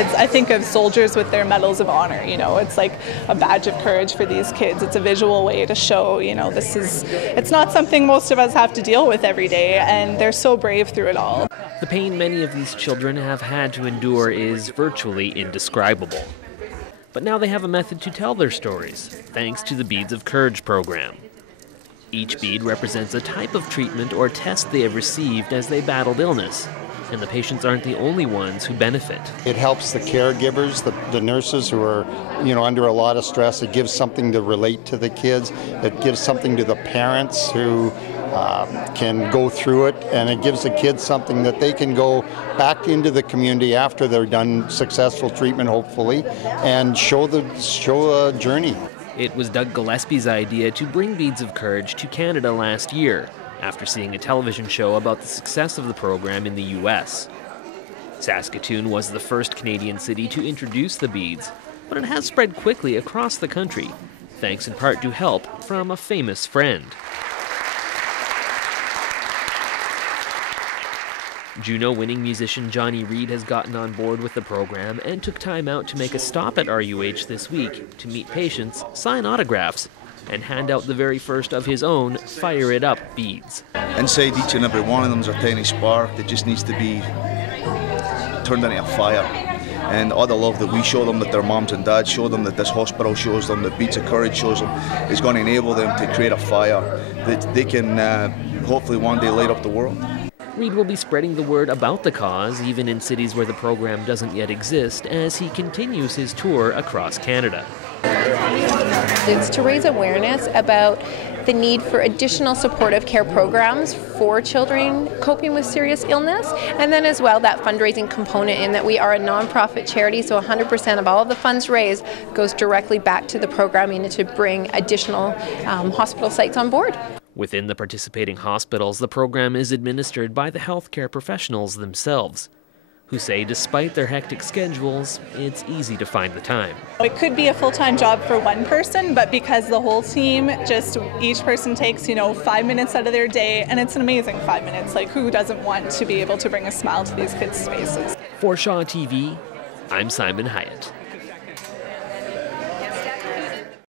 I think of soldiers with their medals of honor, it's like a badge of courage for these kids. It's a visual way to show, it's not something most of us have to deal with every day, and they're so brave through it all. The pain many of these children have had to endure is virtually indescribable. But now they have a method to tell their stories, thanks to the Beads of Courage program. Each bead represents a type of treatment or test they have received as they battled illness. And the patients aren't the only ones who benefit. It helps the caregivers, the nurses who are, under a lot of stress. It gives something to relate to the kids. It gives something to the parents who can go through it, and it gives the kids something that they can go back into the community after they're done successful treatment, hopefully, and show a journey. It was Doug Gillespie's idea to bring Beads of Courage to Canada last year, after seeing a television show about the success of the program in the U.S. Saskatoon was the first Canadian city to introduce the beads, but it has spread quickly across the country, thanks in part to help from a famous friend. Juno-winning musician Johnny Reid has gotten on board with the program and took time out to make a stop at RUH this week to meet patients, sign autographs, and hand out the very first of his own Fire It Up beads. Inside each and every one of them is a tiny spark that just needs to be turned into a fire. And all the love that we show them, that their moms and dads show them, that this hospital shows them, that Beads of Courage shows them, is going to enable them to create a fire that they can hopefully one day light up the world. Reid will be spreading the word about the cause, even in cities where the program doesn't yet exist, as he continues his tour across Canada. It's to raise awareness about the need for additional supportive care programs for children coping with serious illness, and then as well that fundraising component in that we are a nonprofit charity, so 100% of all of the funds raised goes directly back to the programming to bring additional hospital sites on board. Within the participating hospitals, the program is administered by the healthcare professionals themselves, who say despite their hectic schedules, it's easy to find the time. It could be a full-time job for one person, but because the whole team, each person takes, 5 minutes out of their day, and it's an amazing 5 minutes. Like, who doesn't want to be able to bring a smile to these kids' faces? For Shaw TV, I'm Simon Hyatt.